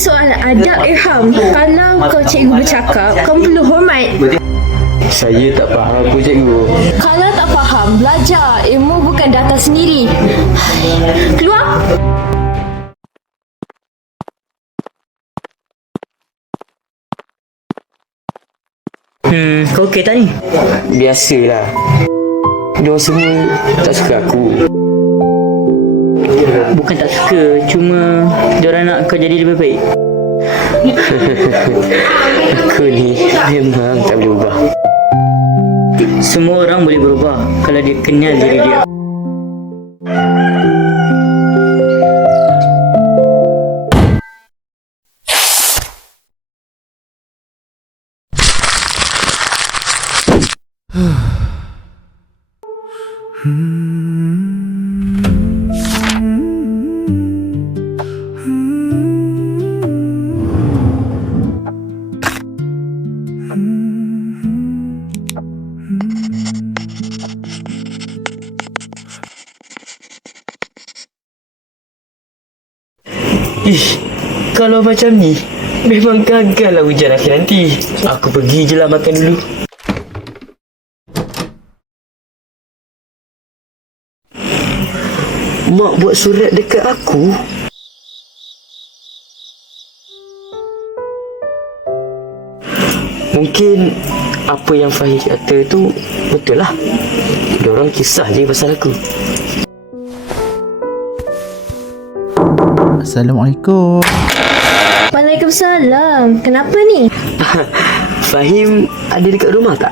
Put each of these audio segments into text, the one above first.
soalan adab, Irham. Kalau kau cikgu bercakap, kau perlu hormat. Saya tak faham apa cikgu. Kalau tak faham, belajar. Ilmu bukan datang sendiri. Keluar. Kau okey tak ni? Biasalah. Diorang semua tak suka aku. Bukan tak suka, cuma diorang nak kau jadi lebih baik. Aku ni memang tak boleh ubah. Semua orang boleh berubah kalau dia kenal diri dia. Kalau macam ni, memang gagal lah ujian akhir nanti. Aku pergi je lah makan dulu. Mak buat surat dekat aku. Mungkin apa yang Fahim kata tu betul lah. Diorang kisah je pasal aku. Assalamualaikum. Waalaikumsalam. Kenapa ni? Fahim ada dekat rumah tak?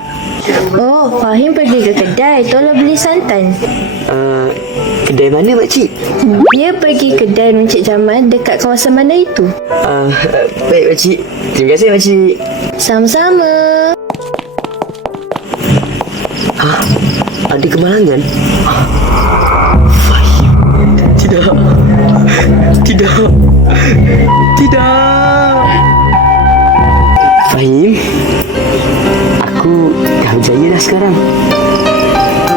Oh, Fahim pergi ke kedai. Tolong beli santan. Kedai mana makcik? Dia pergi kedai Encik Jamal dekat kawasan mana itu? Baik makcik. Terima kasih makcik. Sama-sama. Ada kemalangan? Fahim. Tidak. Fahim, aku dah berjaya dah sekarang.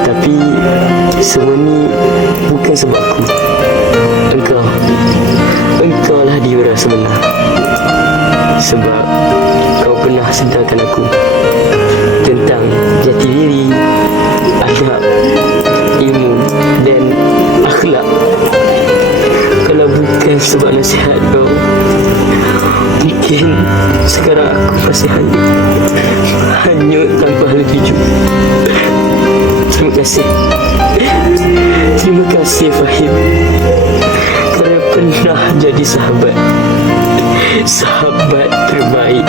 Tapi semua ni bukan sebab aku. Engkau lah diorang sebenar. Sebab kau pernah sedarkan aku tentang jati diri, adab, ilmu dan akhlak. Kalau bukan sebab nasihat kau, mungkin sekarang aku masih hanyut tanpa hala tuju. Terima kasih Fahim, kerana pernah jadi sahabat terbaik.